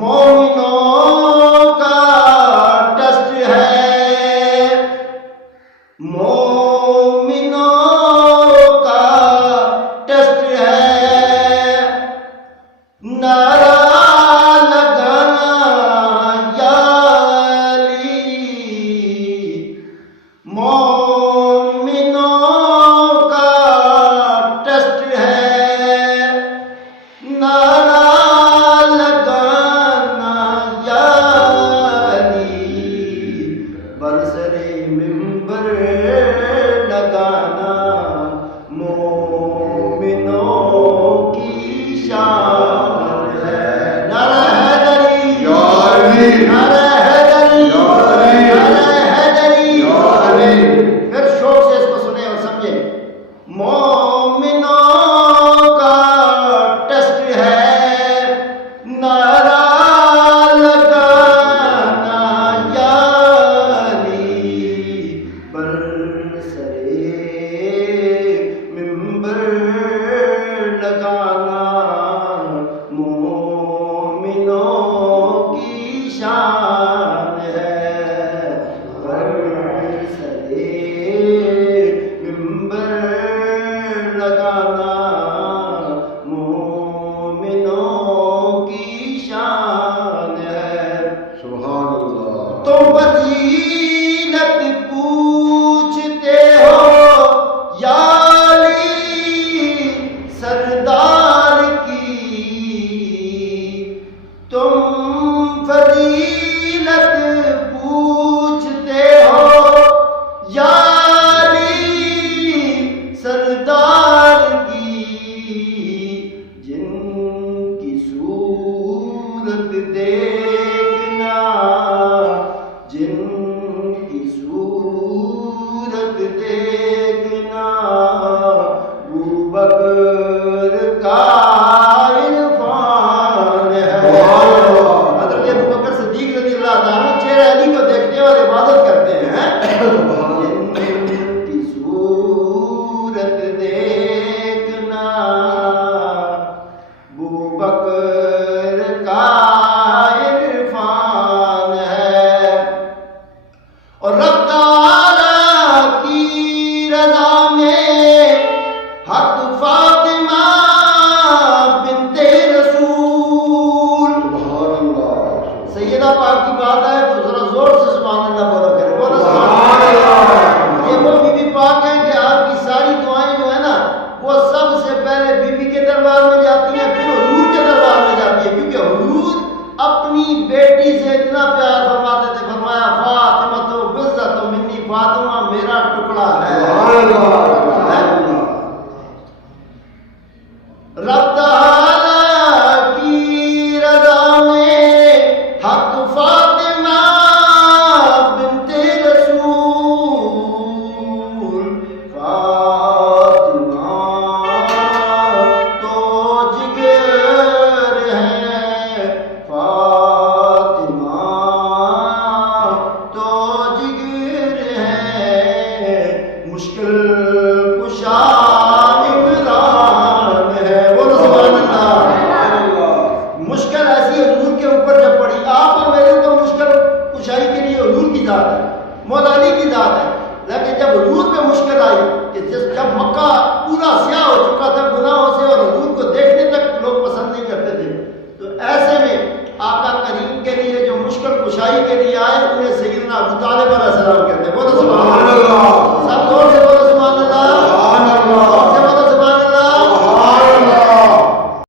مومنوں کا ٹیسٹ ہے، مومنوں کا ٹیسٹ ہے، نعرہ لگانا یا علی، مومنوں کا ٹیسٹ ہے، نعرہ لگانا یا علی، برسرے منبر لگانا مومنوں کی شان ہے۔ نعرہ حیدری یا علی، نعرہ حیدری یا علی، نعرہ حیدری یا علی۔ پھر شوق سے اس کو سنیں اور سمجھیں۔ مومنوں کا ٹیسٹ ہے، نعرہ لگانا یا علی، برسرے منبر لگانا مومنوں کی شان ہے، برسرے منبر لگانا مومنوں کی شان ہے۔ سبحان اللہ۔ تم فضیلت پوچھتے ہو یا علی سردار کی، تم فضیلت پوچھتے ہو یا علی سردار کی، جن کی صورت دیکھنا، جن کی صورت دیکھنا ابوبکر کا عرفان ہے۔ حضرت ابوبکر صدیق رضی اللہ تعالیٰ چہرہ علی کو دیکھتے اور عبادت کرتے ہیں۔ جن کی صورت دیکھنا ابوبکر کا عرفان ہے، اور رب تعالیٰ کی رضا میں حق فاطمہ بنت رسول۔ سبحان اللہ۔ سیدہ پاک کی بات ہے تو ذرا زور سے سبحان اللہ بولا کرے، بولا سبحان اللہ۔ یہ وہ بی بی پاک ہے کہ آپ کی ساری دعائیں جو ہے نا وہ سب سے پہلے بی بی کے دربار میں جاتی ہیں، پھر حضور کے دربار میں جاتی ہے، کیونکہ حضور اپنی بیٹی سے اتنا پیار فرماتے تھے، فرمایا فاطمہ تو بزت منی، فاطمہ میرا ٹکڑا ہے۔ رب تعالیٰ کی رضا میں حق فاطمہ بنت رسول، فاطمہ تو جگر ہے، فاطمہ تو جگر ہے، مشکل کشا عمران ہے۔ بولو سبحان اللہ۔ مشکل ایسی حضور کے اوپر جب پڑی، آپ اور میرے اوپر مشکل کشائی کے لیے حضور کی ذات ہے، مولا علی کی ذات ہے، لیکن جب حضور پہ مشکل آئی کہ جب مکہ پورا سیاہ ہو چکا تھا گناہوں سے اور حضور کو دیکھنے تک لوگ پسند نہیں کرتے تھے، تو ایسے میں آقا کریم کے لیے جو مشکل کشائی کے لیے آئے انہیں سیدنا ابو طالب علیہ السلام کہتے ہیں۔